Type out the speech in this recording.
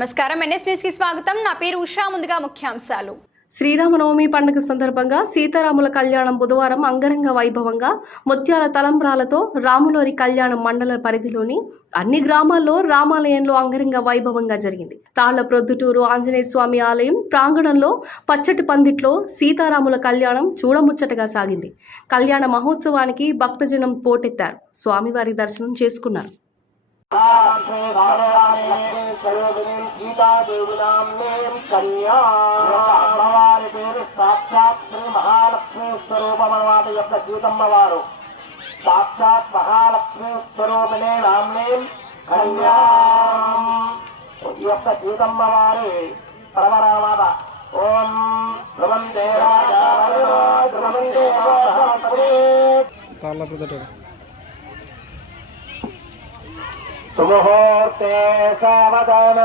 నమస్కారం. ఎన్ఎస్ న్యూస్కి స్వాగతం. నా పేరు ఉషా. ముందుగా ముఖ్యాంశాలు. శ్రీరామనవమి పండుగ సందర్భంగా సీతారాముల కళ్యాణం బుధవారం అంగరంగ వైభవంగా ముత్యాల తలంబ్రాలతో రాములోరి కళ్యాణం మండల పరిధిలోని అన్ని గ్రామాల్లో రామాలయంలో అంగరంగ వైభవంగా జరిగింది. తాళ్ళ ప్రొద్దుటూరు ఆంజనేయ స్వామి ఆలయం ప్రాంగణంలో పచ్చటి పందిట్లో సీతారాముల కళ్యాణం చూడముచ్చటగా సాగింది. కళ్యాణ మహోత్సవానికి భక్తజనం పోటెత్తారు. స్వామివారి దర్శనం చేసుకున్నారు. అమ్మవారి పేరు సాక్షాత్ శ్రీ మహాలక్ష్మీ స్వరూపమన్నమాట ఈ యొక్క సీతమ్మవారు. సాక్షాత్ మహాలక్ష్మీ స్వరూపిణే నామ్నేం కన్యాం. ఈ యొక్క సీతమ్మవారి పరమరామాత. ఓం ధ్రువం దేవాయ ధ్రువం దేవాయ సుముహూర్తే సావధాన